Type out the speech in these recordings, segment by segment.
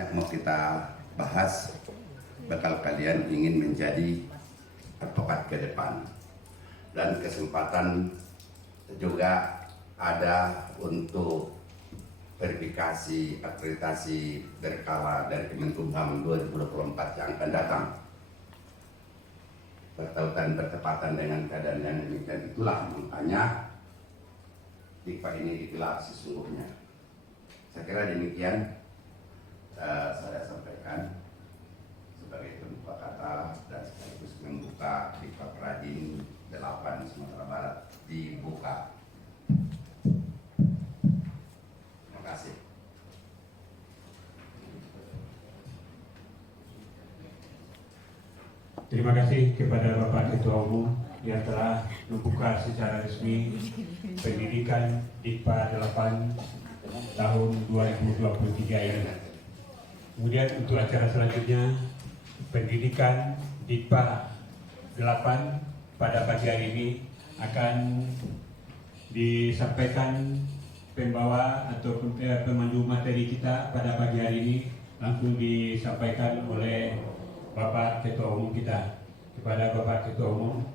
Yang mau kita bahas bakal kalian ingin menjadi advokat ke depan, dan kesempatan juga ada untuk verifikasi akreditasi berkala dari Kemenkumham 2024 yang akan datang. Bertautan bertepatan dengan keadaan yang demikian itulah makanya DIPA ini digelar sesungguhnya. Saya kira demikian saya sampaikan sebagai pembuka kata dan sekaligus membuka DIPA Peradin 8 Sumatera Barat dibuka. Terima kasih. Terima kasih kepada Bapak Ketua Umum yang telah membuka secara resmi pendidikan DIPA 8 tahun 2023 ini. Kemudian untuk acara selanjutnya, pendidikan DIPA 8 pada pagi hari ini akan disampaikan pembawa ataupun pemandu materi kita pada pagi hari ini langsung disampaikan oleh Bapak Ketua Umum kita. Kepada Bapak Ketua Umum,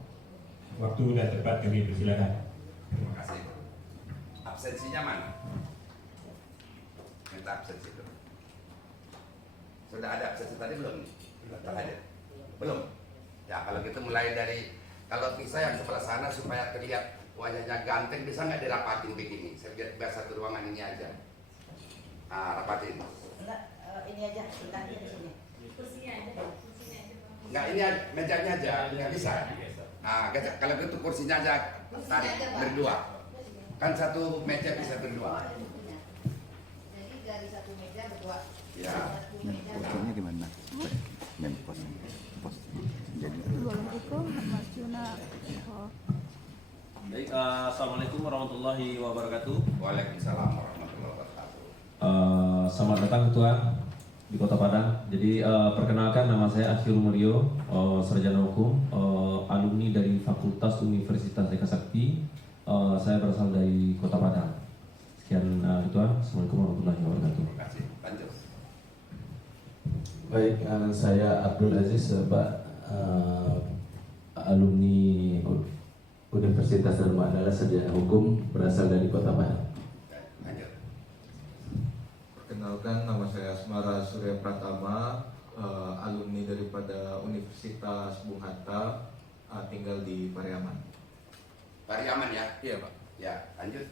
waktu dan tempat kami persilakan. Terima kasih. Absensinya mana? Minta absensi dulu. Sudah ada absensi tadi belum? Belum ada. Belum. Ya kalau gitu mulai dari, kalau bisa yang sebelah sana supaya terlihat wajahnya ganteng, bisa nggak dirapatin begini? Saya biar satu ruangan ini aja. Nah, rapatin. Enggak, ini aja, sebelahnya di sini. Kursinya aja. Enggak, ini mejanya aja, nggak bisa. Nah, kalau gitu kursinya aja tarik berdua. Kan satu meja bisa berdua. Jadi dari satu meja berdua. Ya. Posnya gimana? Pos. Jadi. Assalamualaikum Mas Yuna. Baik, assalamualaikum warahmatullahi wabarakatuh. Waalaikumsalam warahmatullahi wabarakatuh. Selamat datang Ketua di Kota Padang. Jadi perkenalkan, nama saya Akhil Mulyo, sarjana hukum, alumni dari Fakultas Universitas Eka Sakti. Saya berasal dari Kota Padang. Sekian Ketua. Assalamualaikum warahmatullahi wabarakatuh. Terima kasih. Lanjut. Baik, saya Abdul Aziz, Pak, alumni Universitas Dharma Adala, sarjana hukum, berasal dari Kota Padang. Lanjut. Perkenalkan, nama saya Asmara Surya Pratama, alumni daripada Universitas Bung Hatta, tinggal di Pariaman. Pariaman ya? Iya Pak. Ya, lanjut.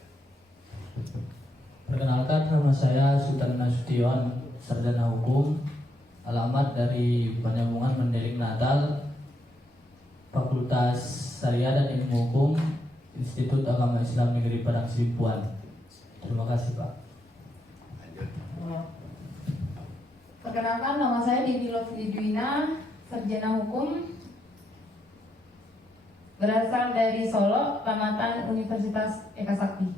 Perkenalkan, nama saya Sultan Nasution, sarjana hukum, alamat dari Penyambungan Mendeling Natal, Fakultas Syariah dan Ilmu Hukum, Institut Agama Islam Negeri Padang Sidimpuan. Terima kasih Pak. Lanjut. Perkenalkan, nama saya Devi Lovely Dwina, sarjana hukum, berasal dari Solo, tamatan Universitas Eka Sakti.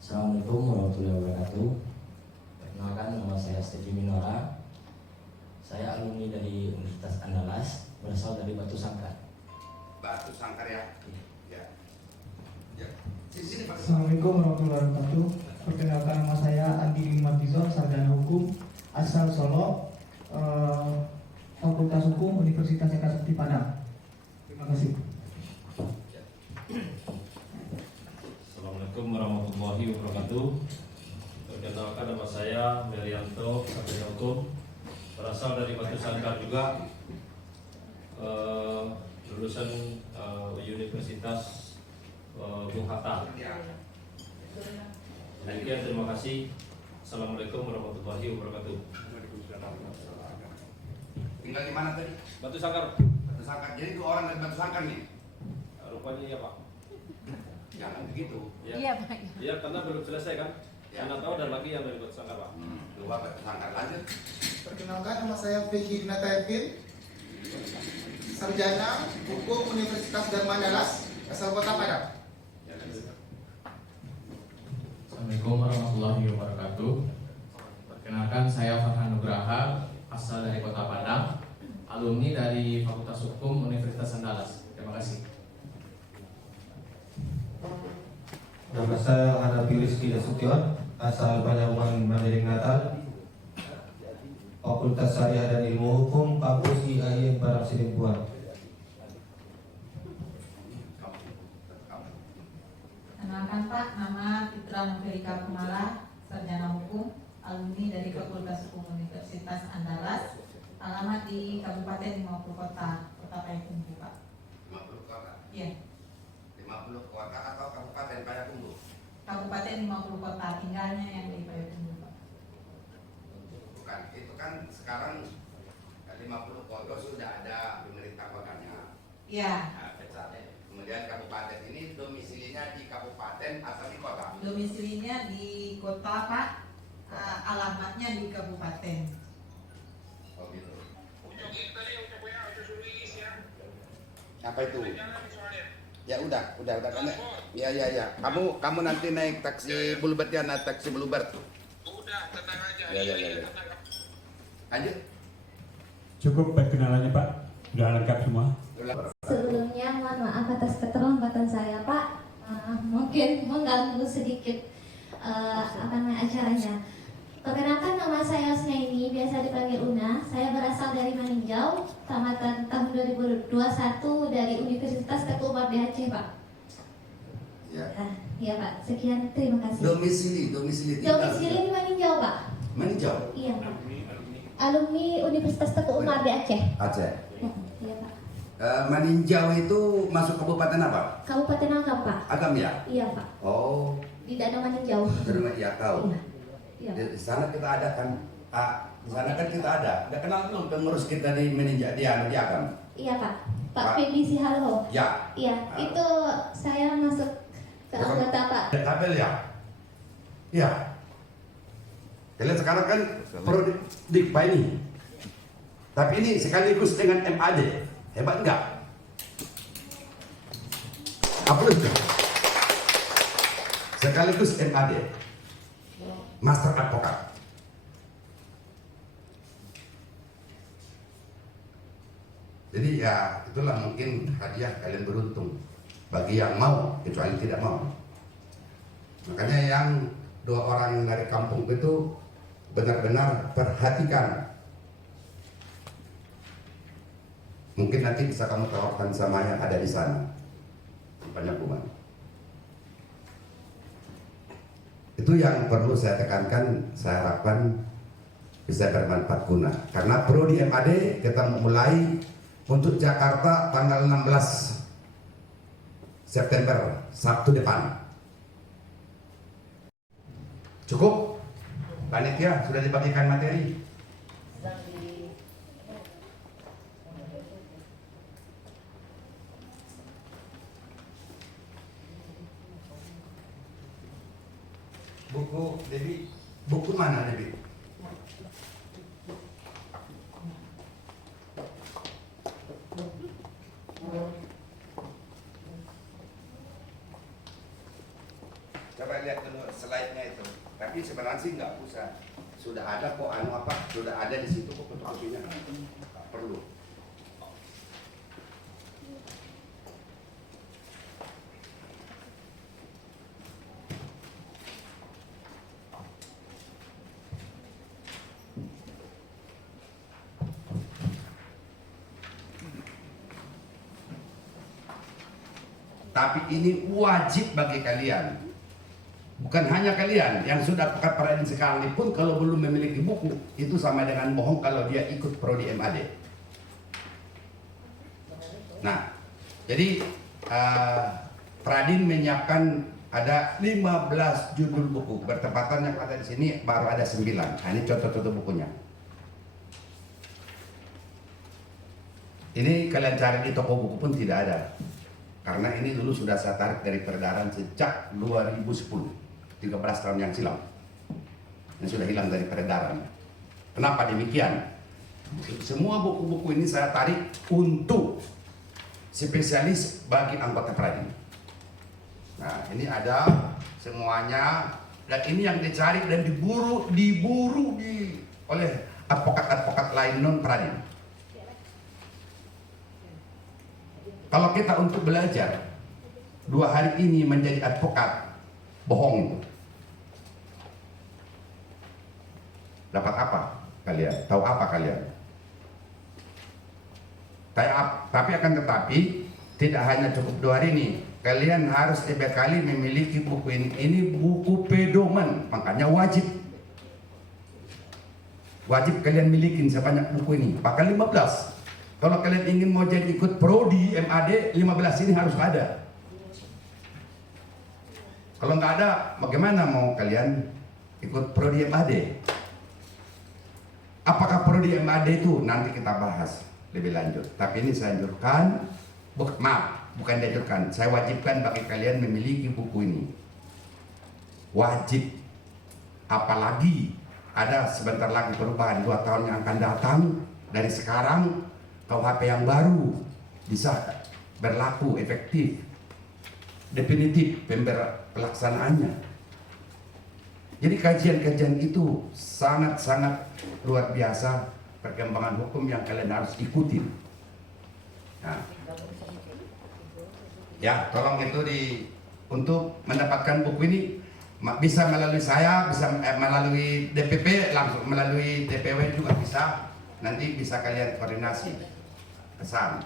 Assalamualaikum warahmatullahi wabarakatuh. Perkenalkan, nama saya Stevi Minora. Saya alumni dari Universitas Andalas, berasal dari Batu Sangkar. Batu Sangkar ya? Ya. Ya. Sini Pak. Assalamualaikum warahmatullahi wabarakatuh. Perkenalkan, nama saya Andi Mardizon, sarjana hukum, asal Solo, Fakultas Hukum Universitas Eka Sakti Padang. Terima kasih. Assalamualaikum warahmatullahi wabarakatuh. Perkenalkan, nama saya Merianto, sarjana hukum, berasal dari Batu Sangkar juga, lulusan Universitas Bung Hatta. Demikian, terima kasih. Assalamualaikum warahmatullahi wabarakatuh. Tinggal di mana tadi? Batu Sangkar. Batu Sangkar. Jadi dua orang dari Batu Sangkar nih? Rupanya iya Pak. Jangan begitu. Ya. Iya Pak. Iya, karena belum selesai kan. Ya. Anda tahu ada lagi yang dari Batu Sangkar Pak. Dua Batu Sangkar. Lanjut. Perkenalkan, nama saya Vicky Dinata Evin, sarjana hukum Universitas Dharma Dalas, asal Kota Padang. Ya, lanjut. Assalamualaikum warahmatullahi wabarakatuh. Perkenalkan, saya Farhan Nugraha, asal dari Kota Padang, alumni dari Fakultas Hukum Universitas Andalas. Terima kasih. Nama saya Hanafi Rizky Nasution, asal Penyambungan Mandiri Natal, Fakultas Syariah dan Ilmu Hukum, Kampus IAIN Parang Sidimpuan. Kenalkan Pak, nama Fitra Novelika Kumala, sarjana hukum, alumni dari Fakultas Hukum Universitas Andalas, alamat di Kabupaten 50 Kota, Kota Payakumbuh Pak. 50 kota? Iya. 50 kota atau Kabupaten Payakumbuh? Kabupaten 50 Kota, tinggalnya yang di Payakumbuh Pak. Bukan, itu kan sekarang 50 kota sudah ada pemerintah kotanya. Iya. Nah, kemudian kabupaten ini domisilinya di kabupaten atau di kota? Domisilinya di kota Pak, alamatnya di kabupaten. Oh gitu. Apa itu? Ya udah kan. Ya. Kamu nanti naik taksi Bluebird ya, naik taksi Bluebird. Udah, tenang aja. Ya. Lanjut. Cukup perkenalannya Pak, sudah lengkap semua. Sebelumnya mohon maaf atas keterlambatan saya Pak, mungkin mengganggu sedikit acaranya. Perkenalkan, nama saya Usnaini, biasa dipanggil Una. Saya berasal dari Maninjau, tamatan tahun 2021 dari Universitas Teguh Umar di Aceh Pak. Ya. Iya Pak, sekian, terima kasih. Domisili di Maninjau Pak. Maninjau? Iya Pak. Alumni Universitas Teguh Umar di Aceh. Aceh. Iya Pak. Maninjau itu masuk kabupaten apa? Kabupaten Agam Pak. Agam ya? Iya Pak. Oh. Di Danau Maninjau. Iya tahu. Iya. Di sana kita ada kan? Di sana kan kita ada. Udah kenal belum pengurus kita di Maninjau di Agam? Iya Pak. Pak Febi Sihalho. Ya. Iya. Itu saya masuk ke anggota Pak. Tabel ya? Iya. Kalian sekarang kan Prodikpa ini. Tapi ini sekaligus dengan MAD. Hebat enggak? Aplaus. Sekaligus MAD. Master Advokat. Jadi ya itulah mungkin hadiah kalian beruntung bagi yang mau, kecuali tidak mau. Makanya yang 2 orang dari kampung itu benar-benar perhatikan. Mungkin nanti bisa kamu tawarkan sama yang ada di sana, di Penyambungan. Itu yang perlu saya tekankan, saya harapkan bisa bermanfaat guna. Karena Prodi MAD kita mulai untuk Jakarta tanggal 16 September, Sabtu depan. Cukup? Panitia sudah dibagikan materi? Buku Debi, buku mana Debi? Coba lihat dulu slide-nya itu. Tapi sebenarnya sih nggak usah. Sudah ada kok sudah ada di situ kok fotokopinya. Nggak perlu. Tapi ini wajib bagi kalian. Bukan hanya kalian yang sudah pekat para sekarang ini pun kalau belum memiliki buku itu sama dengan bohong kalau dia ikut prodi MAD. Nah, jadi Pradin menyiapkan ada 15 judul buku, bertepatan yang ada di sini baru ada 9. Nah, ini contoh-contoh bukunya. Ini kalian cari di toko buku pun tidak ada. Karena ini dulu sudah saya tarik dari peredaran sejak 2010, 13 tahun yang silam. Yang sudah hilang dari peredaran. Kenapa demikian? Semua buku-buku ini saya tarik untuk spesialis bagi anggota Pradin. Nah, ini ada semuanya, dan ini yang dicari dan diburu oleh advokat-advokat lain non Pradin. Kalau kita untuk belajar 2 hari ini menjadi advokat, bohong itu. Dapat apa kalian? Tahu apa kalian? Tapi akan tetapi tidak hanya cukup 2 hari ini. Kalian harus setiap kali memiliki buku ini. Ini buku pedoman, makanya wajib. Wajib kalian milikin sebanyak buku ini. Bahkan 15. Kalau kalian ingin mau jadi ikut prodi MAD, 15 ini harus ada. Kalau nggak ada, bagaimana mau kalian ikut prodi MAD? Apakah prodi MAD itu nanti kita bahas lebih lanjut. Tapi ini saya anjurkan, bukan dianjurkan, saya wajibkan bagi kalian memiliki buku ini. Wajib. Apalagi ada sebentar lagi perubahan 2 tahun yang akan datang dari sekarang. KUHP yang baru bisa berlaku efektif, definitif pelaksanaannya. Jadi kajian-kajian itu sangat-sangat luar biasa perkembangan hukum yang kalian harus ikutin. Nah, ya tolong itu untuk mendapatkan buku ini bisa melalui saya, bisa melalui DPP, langsung melalui DPW juga bisa. Nanti bisa kalian koordinasi pesan.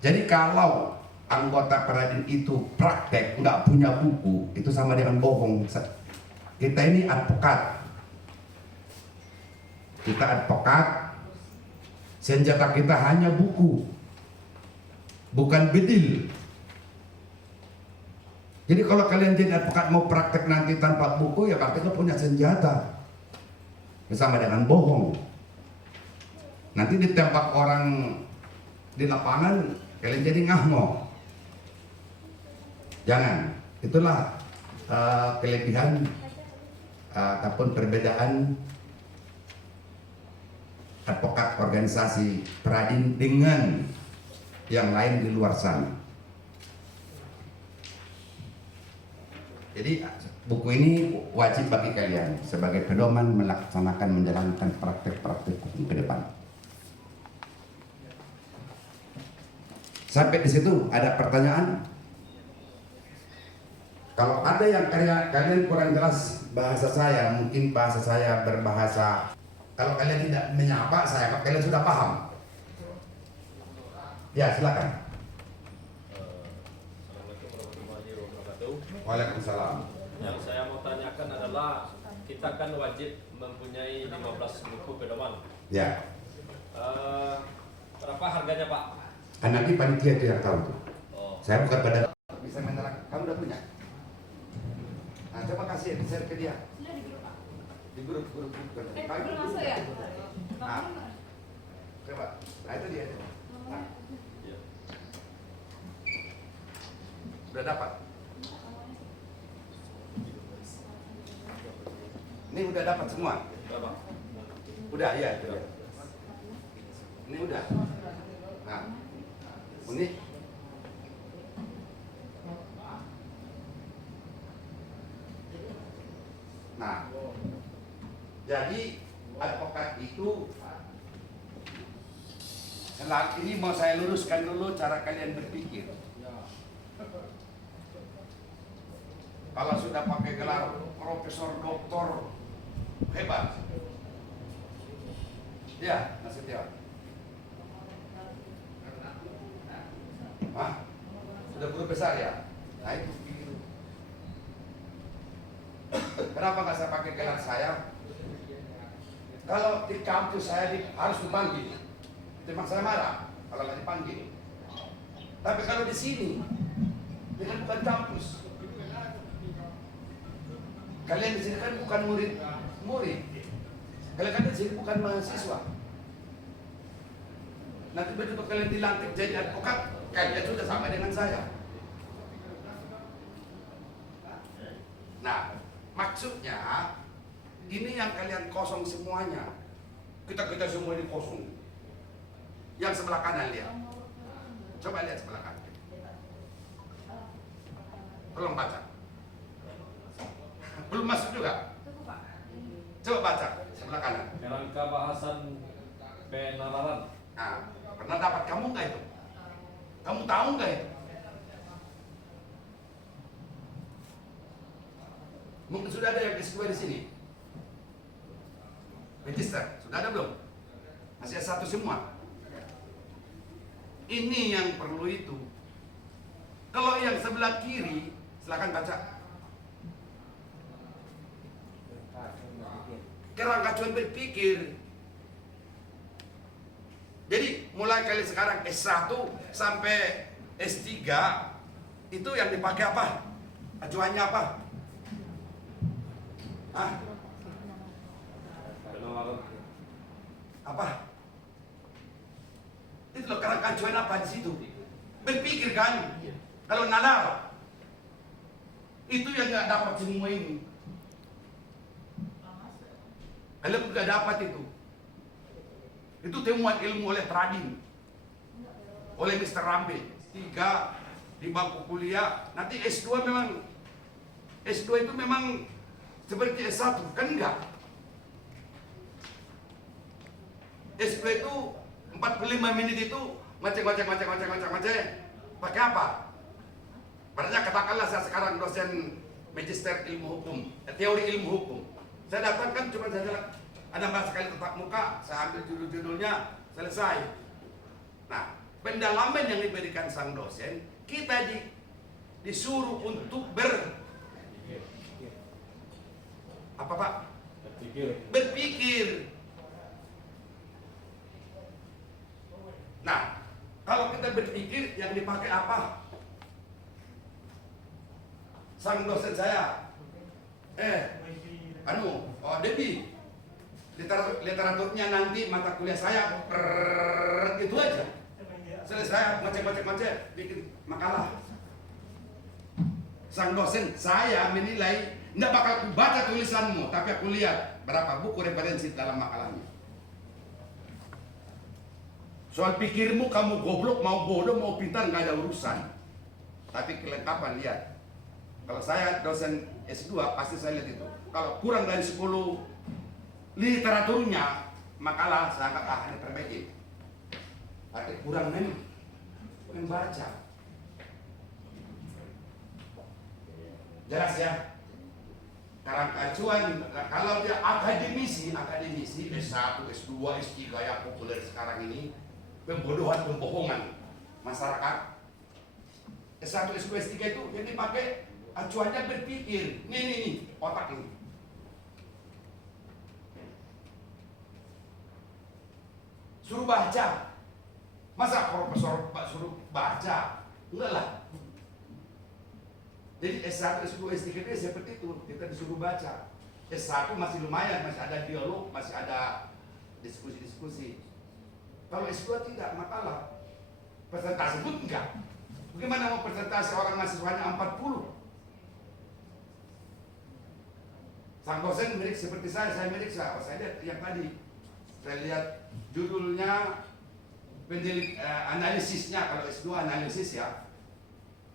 Jadi kalau anggota Peradin itu praktek nggak punya buku, itu sama dengan bohong. Kita ini advokat. Kita advokat. Senjata kita hanya buku, bukan bedil. Jadi kalau kalian jadi advokat mau praktek nanti tanpa buku, ya berarti kalian punya senjata. Bersama dengan bohong. Nanti ditembak orang di lapangan, kalian jadi ngamuk. Jangan. Itulah kelebihan ataupun perbedaan advokat organisasi Peradin dengan yang lain di luar sana. Jadi buku ini wajib bagi kalian sebagai pedoman melaksanakan menjalankan praktek-praktek hukum ke depan. Sampai di situ ada pertanyaan? Kalau ada yang kalian kurang jelas bahasa saya, mungkin bahasa saya berbahasa. Kalau kalian tidak menyapa saya, kalian sudah paham. Ya silakan. Assalamualaikum warahmatullahi wabarakatuh. Waalaikumsalam. Yang saya mau tanyakan adalah kita kan wajib mempunyai 15 buku pedoman. Ya. Berapa harganya Pak? Nanti panitia itu yang tahu tuh. Oh. Saya bukan badan. Bisa menerang. Kamu udah punya? Nah, coba kasih share ke dia. Sudah di grup Pak. Di grup. Belum masuk ya? Nah, coba. Nah itu dia. Nah. Sudah dapat. Ini udah dapat semua. Udah ya. Ini udah. Nah, ini. Nah, jadi advokat itu ini mau saya luruskan dulu cara kalian berpikir. Kalau sudah pakai gelar profesor, doktor, hebat. Ya, Nasution. Sudah guru besar ya? Nah itu. Kenapa nggak saya pakai gelar saya? Kalau di kampus saya harus dipanggil, memang saya marah kalau nggak dipanggil. Tapi kalau di sini, ini kan bukan kampus. Kalian di sini kan bukan murid. Kalian kan di sini bukan mahasiswa. Nanti begitu kalian dilantik jadi advokat, kalian sudah sama dengan saya. Nah, maksudnya ini yang kalian kosong semuanya. Kita semua ini kosong. Yang sebelah kanan lihat. Coba lihat sebelah kanan. Tolong baca. Belum masuk juga. Coba baca sebelah kanan. Kerangka bahasan penalaran. Nah, pernah dapat kamu nggak itu? Kamu tahu nggak itu? Mungkin sudah ada yang S2 di sini. Magister, sudah ada belum? Masih S1 semua. Ini yang perlu itu. Kalau yang sebelah kiri, silakan baca. Kerangka berpikir. Jadi mulai kali sekarang S1 sampai S3 itu yang dipakai apa? Acuannya apa? Hah? Apa? Itu loh kerangka acuan apa di situ? Berpikir kan? Kalau nalar itu yang nggak dapat semua ini. Kalian nggak dapat itu. Itu temuan ilmu oleh Pradin, oleh Mr. Rambe. 3 di bangku kuliah. Nanti S2 memang, S2 itu memang seperti S1 kan enggak? S2 itu 45 menit itu macam pakai apa? Padahal katakanlah saya sekarang dosen magister ilmu hukum, teori ilmu hukum. Saya datangkan cuma saja ada bahas sekali tetap muka, saya ambil judul-judulnya, selesai. Nah, pendalaman yang diberikan sang dosen, kita disuruh untuk apa Pak? Berpikir. Nah, kalau kita berpikir yang dipakai apa? Sang dosen saya, Debbie, literaturnya nanti mata kuliah saya itu aja. Selesai macam-macam bikin makalah. Sang dosen saya menilai tidak bakal aku baca tulisanmu, tapi aku lihat berapa buku referensi dalam makalahnya. Soal pikirmu, kamu goblok, mau bodoh, mau pintar, nggak ada urusan. Tapi kelengkapan lihat. Kalau saya dosen S2 pasti saya lihat itu. Kalau kurang dari 10 literaturnya makalah saya anggap ini perbaiki. Tapi kurang nih membaca. Jelas ya. Kerangka acuan kalau dia akademisi S1, S2, S3 yang populer sekarang ini, pembohongan masyarakat. S1, S2, S3 itu yang dipakai acuannya berpikir. Nih otak ini. Suruh baca. Masa profesor suruh baca? Enggak lah. Jadi S1, S2, S3 itu seperti itu, kita disuruh baca. S1 masih lumayan, masih ada dialog, masih ada diskusi-diskusi. Kalau S2 tidak, makalah. Presentasi pun enggak. Bagaimana mau presentasi orang mahasiswanya 40? Sang dosen milik seperti saya meriksa. Saya lihat yang tadi. Saya lihat judulnya, analisisnya, kalau S2 analisis ya.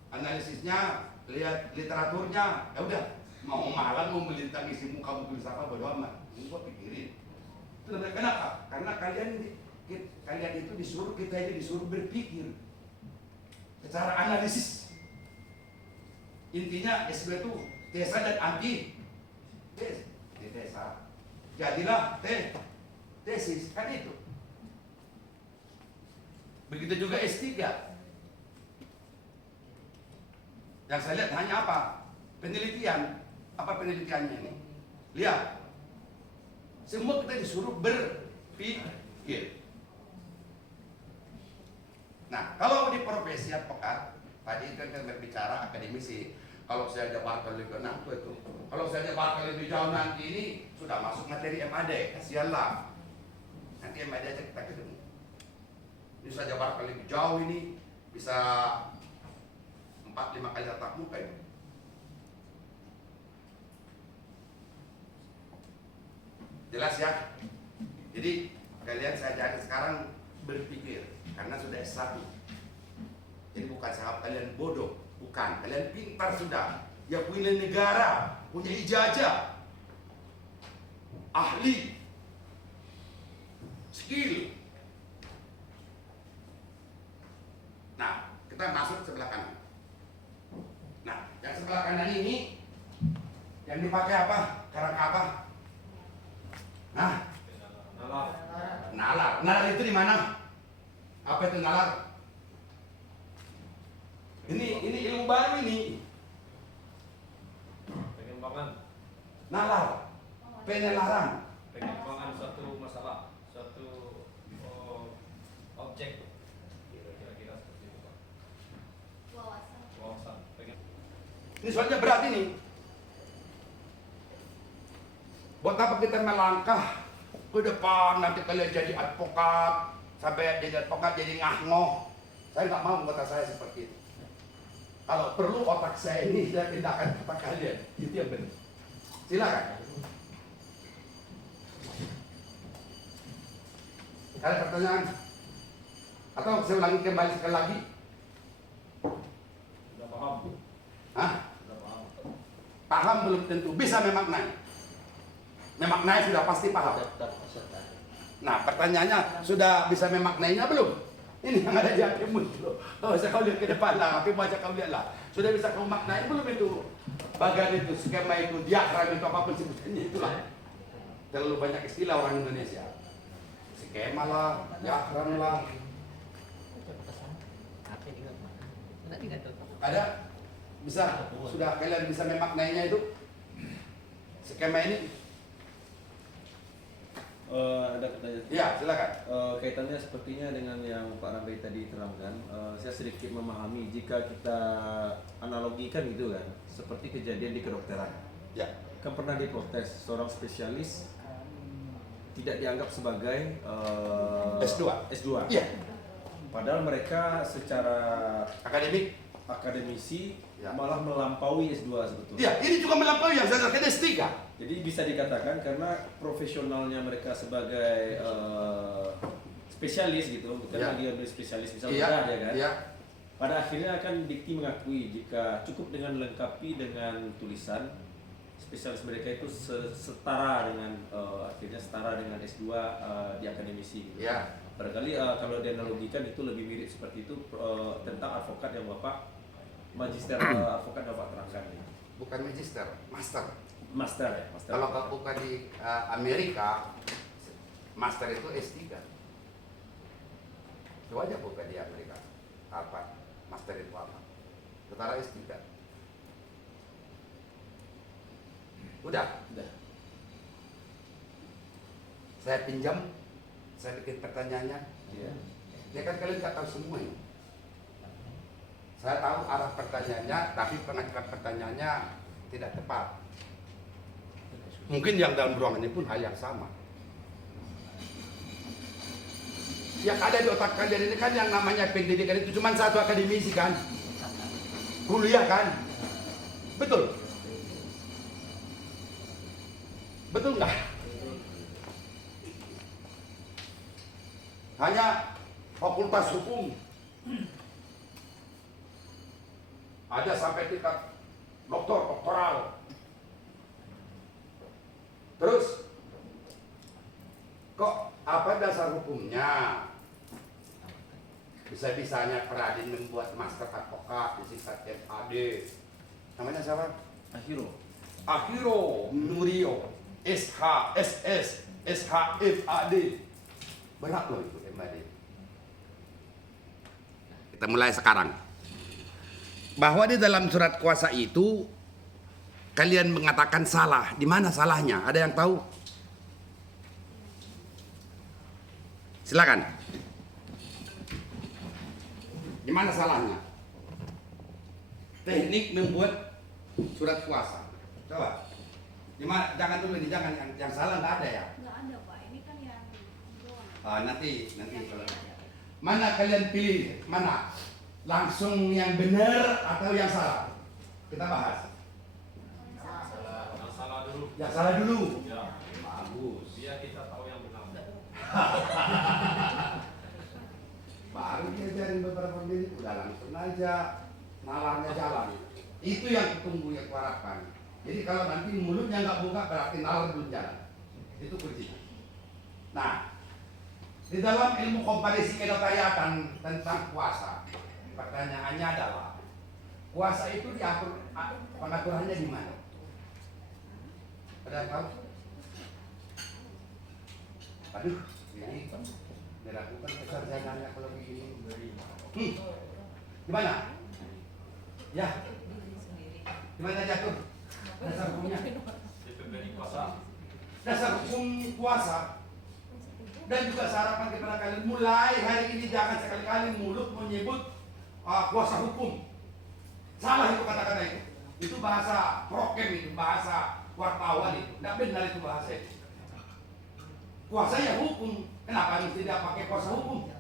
Analisisnya, lihat literaturnya, ya udah mau malam mau melintangi si muka tulis apa bodo amat, gua pikirin. Itu kenapa? Karena kalian itu disuruh, kita ini disuruh berpikir secara analisis. Intinya S2 itu tesa dan anti tesa. Jadilah tesis, kan itu. Begitu juga S3. Yang saya lihat hanya apa? Penelitian. Apa penelitiannya ini? Lihat. Semua kita disuruh berpikir. Nah, kalau di profesi advokat, tadi kan kita berbicara akademisi. Kalau saya jabarkan lebih itu. Kalau saya jabarkan lebih jauh nanti ini sudah masuk materi MAD. Kasihanlah. Nanti MAD aja kita ketemu. Ini saya jabarkan lebih jauh ini bisa 4-5 kali tatap muka itu. Jelas ya? Jadi kalian saya ajak sekarang berpikir karena sudah S1. Jadi bukan sahabat kalian bodoh, bukan. Kalian pintar sudah. Ya punya negara, punya ijazah, ahli, skill. Nah, kita masuk sebelah kanan. Nah, yang sebelah kanan ini Yang dipakai apa? Karang apa? Nah, nalar. Nalar itu di mana? Apa itu nalar? Ini ilmu baru ini. Pengembangan. Nalar. Penelaran. Pengembangan suatu masalah, suatu objek. Kira-kira seperti itu, Pak. Wawasan. Ini soalnya berat ini. Buat apa kita melangkah ke depan nanti kalian jadi advokat, sampai jadi advokat jadi ngah-ngoh. Saya nggak mau kata saya seperti itu. Kalau perlu otak saya ini saya pindahkan ke otak kalian, itu yang benar. Silakan. Ada pertanyaan? Atau saya ulangi kembali sekali lagi? Sudah paham? Hah? Sudah paham. Paham belum tentu, bisa memaknai. Memaknai sudah pasti paham. Nah, pertanyaannya sudah bisa memaknainya belum? Ini yang ada di hatimu. Oh, saya kau lihat ke depan lah, tapi baca kau lihat lah. Sudah bisa kau maknai belum itu? Bagian itu, skema itu, diagram itu, apapun sebutannya itulah. Terlalu banyak istilah orang Indonesia. Skema lah, diagram lah. Ada? Bisa? Sudah kalian bisa memaknainya itu? Skema ini? Ada pertanyaan. Ya, silakan. Kaitannya sepertinya dengan yang Pak Rambai tadi terangkan. Saya sedikit memahami jika kita analogikan gitu kan, seperti kejadian di kedokteran. Ya. Kan pernah diprotes seorang spesialis tidak dianggap sebagai S2. Iya. Padahal mereka secara akademisi malah melampaui S2 sebetulnya. Iya, ini juga melampaui yang saya katakan S3. Jadi bisa dikatakan karena profesionalnya mereka sebagai spesialis gitu, bukan lagi ambil spesialis misalnya ya kan. Iya. Pada akhirnya akan dikti mengakui jika cukup dengan lengkapi dengan tulisan spesialis mereka itu setara dengan akhirnya setara dengan S2 di akademisi. Gitu. Iya. Barangkali kalau dianalogikan itu lebih mirip seperti itu tentang advokat yang Bapak magister advokat Bapak terangkan. Gitu. Bukan magister, master. Master ya, master. Kalau kau buka di Amerika, master itu S3. Coba aja buka di Amerika. Apa? Master itu apa? Setara S3. Udah. Saya pinjam, saya bikin pertanyaannya. Iya. Ya kan kalian nggak tahu semua ini. Saya tahu arah pertanyaannya, tapi pengajuan pertanyaannya tidak tepat. Mungkin yang dalam ruangan ini pun hal yang sama. Yang ada di otak kalian ini kan yang namanya pendidikan itu cuma satu akademisi kan? Kuliah kan? Betul? Betul nggak? Hanya fakultas hukum. Ada sampai tingkat doktoral. Terus, kok apa dasar hukumnya? Bisa-bisanya Pradin membuat master advokat di tingkat MAD. Namanya siapa? Akhiro Nurio SH SS SHFAD. Berat loh itu MAD. Kita mulai sekarang. Bahwa di dalam surat kuasa itu kalian mengatakan salah. Di mana salahnya? Ada yang tahu? Silakan. Di mana salahnya? Teknik membuat surat kuasa. Coba. Di mana? Jangan dulu ini, jangan yang salah nggak ada ya. Nggak ada Pak, ini kan yang Nanti kalau mana kalian pilih mana? Langsung yang benar atau yang salah? Kita bahas. Yang salah dulu. Yang salah dulu. Ya. Bagus. Biar kita tahu yang benar. Baru diajarin beberapa menit udah langsung aja nalarnya jalan. Itu yang kutunggu, yang kuharapkan. Jadi kalau nanti mulutnya nggak buka berarti nalar belum jalan. Itu kuncinya. Nah, di dalam ilmu komparisi kenotariatan tentang kuasa, pertanyaannya adalah kuasa itu diatur, pengaturannya di mana? Ada yang tahu? Aduh, ini dilakukan kesarjananya kalau begini. Gimana? Ya. Gimana jatuh? Dasar hukumnya? Dasar hukum kuasa. Dan juga sarapan kepada kalian, mulai hari ini jangan sekali-kali mulut menyebut kuasa hukum. Salah itu kata-kata itu. Itu bahasa prokem, itu bahasa wartawan itu. Tidak benar itu bahasa itu. Kuasa ya hukum. Kenapa mesti tidak pakai kuasa hukum?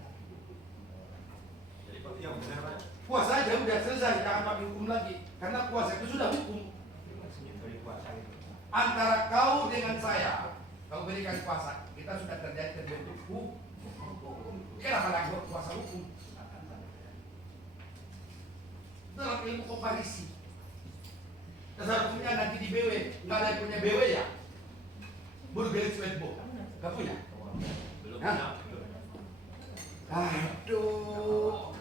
Kuasa aja udah selesai, jangan pakai hukum lagi. Karena kuasa itu sudah hukum. Antara kau dengan saya, kau berikan kuasa, kita sudah terjadi terbentuk hukum. Kenapa lagi kuasa hukum? Dalam ilmu komparisi. Dasar hukumnya nanti di BW, nggak ada yang punya BW ya? Burgelis Wetbo, nggak punya? Belum punya. Aduh.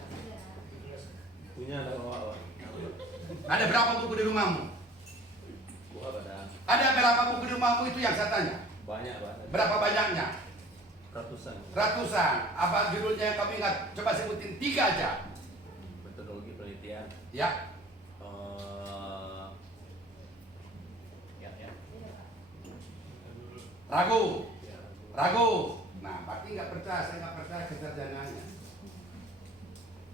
Punya ada bawa. Ada berapa buku di rumahmu? Ada berapa buku di rumahmu itu yang saya tanya? Banyak, banyak. Berapa banyaknya? Ratusan. Ratusan. Apa judulnya yang kamu ingat? Coba sebutin 3 aja. Metodologi penelitian. Ya. Ragu. Nah, berarti nggak percaya, saya nggak percaya kesarjanaannya.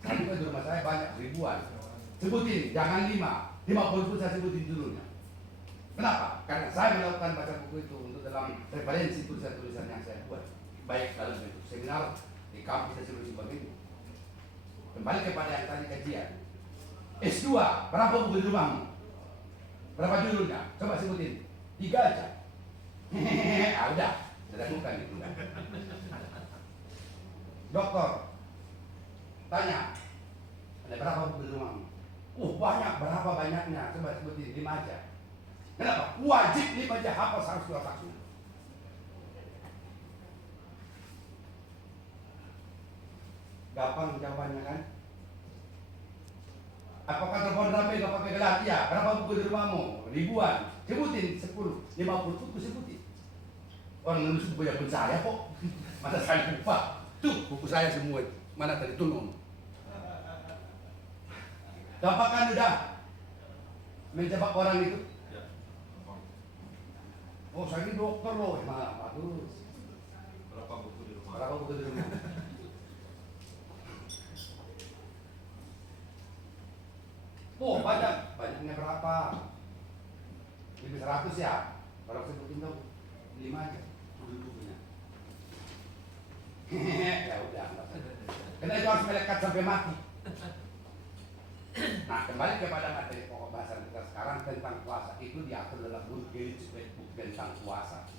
Tapi di rumah saya banyak ribuan. Sebutin, jangan 50 pun saya sebutin judulnya. Kenapa? Karena saya melakukan baca buku itu untuk dalam referensi tulisan-tulisan yang saya buat, baik dalam bentuk seminar di kampus dan sebagainya. Kembali kepada yang tadi kajian. S2, berapa buku di rumahmu? Berapa judulnya? Coba sebutin. 3 aja. Hehehe, udah. Sudah bukan itu. Dokter, tanya, ada berapa buku di rumahmu? Banyak, berapa banyaknya? Coba sebutin 5 aja. Kenapa? Wajib 5 aja, hafal 100 gampang jawabannya kan? Apakah telepon rame gak pakai gelar? Iya. Berapa buku di rumahmu? Ribuan. Sebutin 10, 50 buku sebutin. Orang nulis buku yang saya kok. Masa saya lupa. Tuh buku saya semua. Mana tadi tunung? Gampang kan udah menjebak orang itu? Oh, saya ini dokter loh. Malah bagus. Berapa buku di rumah? Berapa buku di rumah? Banyak. Banyaknya berapa? Lebih 100 ya? Kalau sebutin dong 5 aja bukunya. Ya udah. Karena itu harus melekat sampai mati. Nah, kembali kepada materi pokok bahasan kita sekarang tentang kuasa. Itu diatur dalam Burgelis Wetbook tentang kuasa.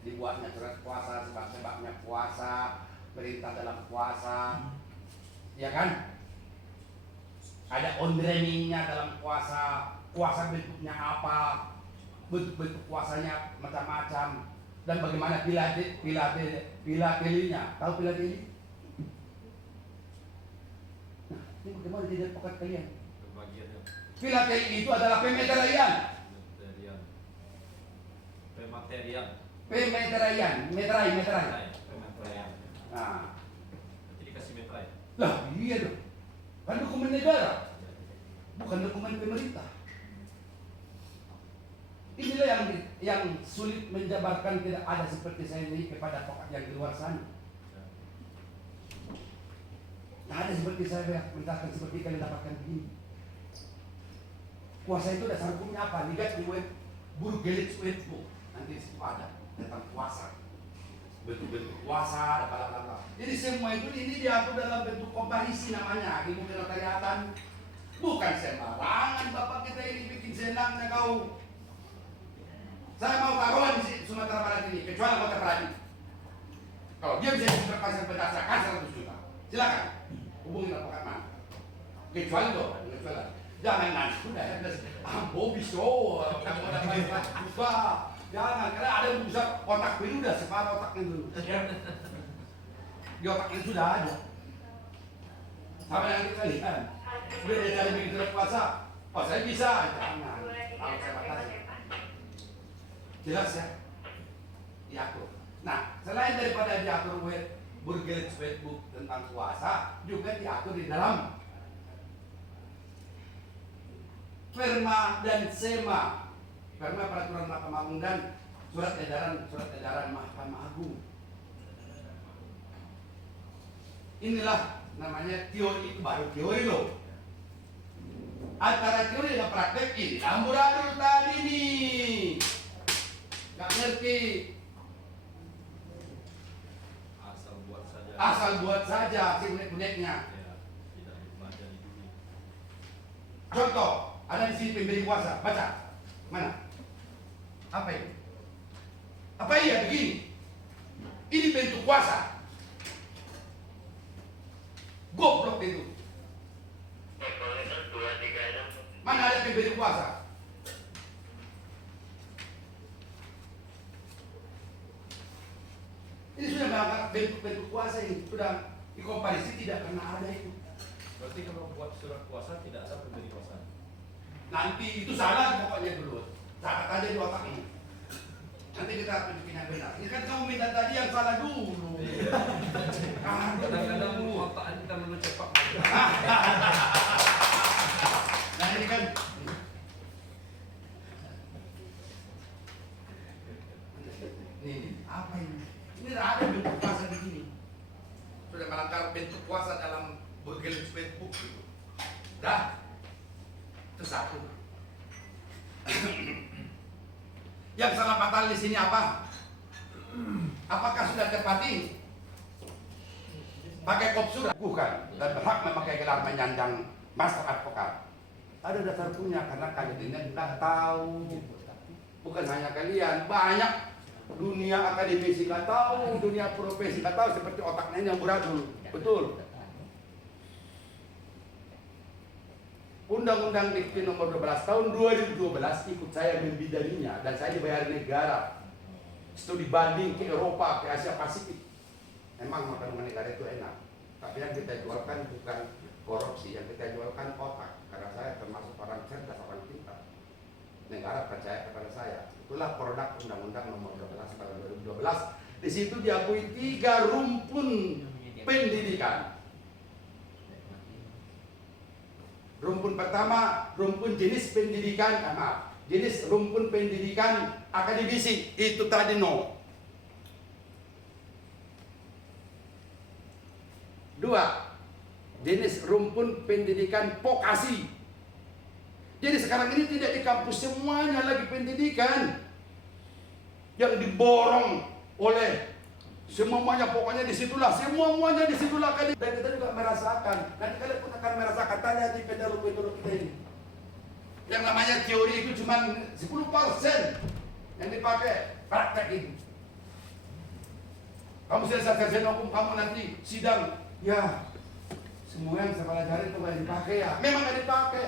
Dibuatnya surat kuasa, sebab-sebabnya kuasa, perintah dalam kuasa. Ya kan? Ada ondrainingnya dalam kuasa, kuasa bentuknya apa, bentuk-bentuk kuasanya macam-macam, dan bagaimana pilatelinya. Tahu pilateli? Nah, ini bagaimana tidak pekat kalian? Pilateli itu adalah pemeteraian. Meterai. Nah, Jadi dikasih meterai. lah iya dong. Kan dokumen negara, bukan dokumen pemerintah. Inilah yang sulit menjabarkan tidak ada seperti saya ini kepada pekat yang di luar sana. Nah, ada seperti saya menjelaskan seperti kalian dapatkan begini. Kuasa itu dasar hukumnya apa? Lihat di web Burgelis Wetbook. Nanti di situ ada tentang kuasa. Bentuk-bentuk kuasa, ada. Jadi semua itu ini diatur dalam bentuk komparisi namanya, ilmu kenotariatan. Bukan sembarangan Bapak kita ini bikin senangnya kau. Saya mau taruhan di Sumatera Barat ini, kecuali Kota Pradi. Kalau dia bisa interpretasi berdasar kasar 100 juta, silakan hubungi Bapak mana. Kecuali dong, jangan nanti sudah ambo bisa, kamu ada banyak juga. Jangan, karena ada yang bisa otak ini udah separuh otaknya dulu. Di otaknya sudah ada. Sama yang kita lihat. Udah dia cari bikin surat puasa. Oh saya bisa, jangan. Kalau saya batasi. Jelas ya? Diatur. Nah, selain daripada diatur Burgerrechtswetboek tentang kuasa, juga diatur di dalam Perma dan Sema. Perma peraturan Mahkamah Agung dan surat edaran Mahkamah Agung. Inilah namanya teori, itu baru teori loh. Antara teori dan praktek ini amburadul tadi nih. Gak ngerti. Asal buat saja si unek-uneknya. Contoh, ada di sini pemberi kuasa, baca. Mana? Apa ini? Apa iya begini? Ini bentuk kuasa. Goblok itu. Mana ada pemberi kuasa? Ini sudah mengangkat bentuk-bentuk kuasa ini, sudah dikomparisi tidak pernah ada itu. Berarti kalau buat surat kuasa tidak ada pemberi kuasa. Nanti itu salah pokoknya dulu. Catat aja di otak ini. Nanti kita tunjukin yang benar. Ini kan kamu minta tadi yang salah dulu. Kadang-kadang otak kita perlu cepat. Nah ini kan. Nih, apa ini? Ini ada bentuk kuasa begini. Sudah melanggar bentuk kuasa dalam Burgerrechtswetboek gitu. Dah. Itu satu. Yang salah fatal di sini apa? Apakah sudah tepati? Pakai kop surat bukan dan berhak memakai gelar menyandang master advokat. Ada dasar punya karena kalian ini tidak tahu. Bukan hanya kalian, banyak dunia akademisi nggak tahu, dunia profesi nggak tahu, seperti otaknya ini yang beradul. Betul. Undang-Undang Dikti nomor 12 tahun 2012 ikut saya membidaninya dan saya dibayar negara. Studi banding ke Eropa, ke Asia Pasifik. Memang makan negara itu enak. Tapi yang kita jualkan bukan korupsi, yang kita jualkan otak. Karena saya termasuk orang cerdas, orang pintar. Negara percaya kepada saya. Itulah produk Undang-Undang nomor 12 tahun 2012. Di situ diakui 3 rumpun pendidikan. Rumpun pertama, rumpun jenis pendidikan, jenis rumpun pendidikan akademisi, itu tadi no. 2, jenis rumpun pendidikan vokasi. Jadi sekarang ini tidak di kampus semuanya lagi pendidikan yang diborong oleh semuanya, pokoknya disitulah, semuanya disitulah kali. Dan kita juga merasakan, nanti kalian pun akan merasakan, tanya di pedaluk-pedaluk kita ini. Yang namanya teori itu cuma 10% yang dipakai praktek ini. Kamu selesai sarjana hukum, kamu nanti sidang, ya semua yang saya pelajari itu gak dipakai ya. Memang gak dipakai.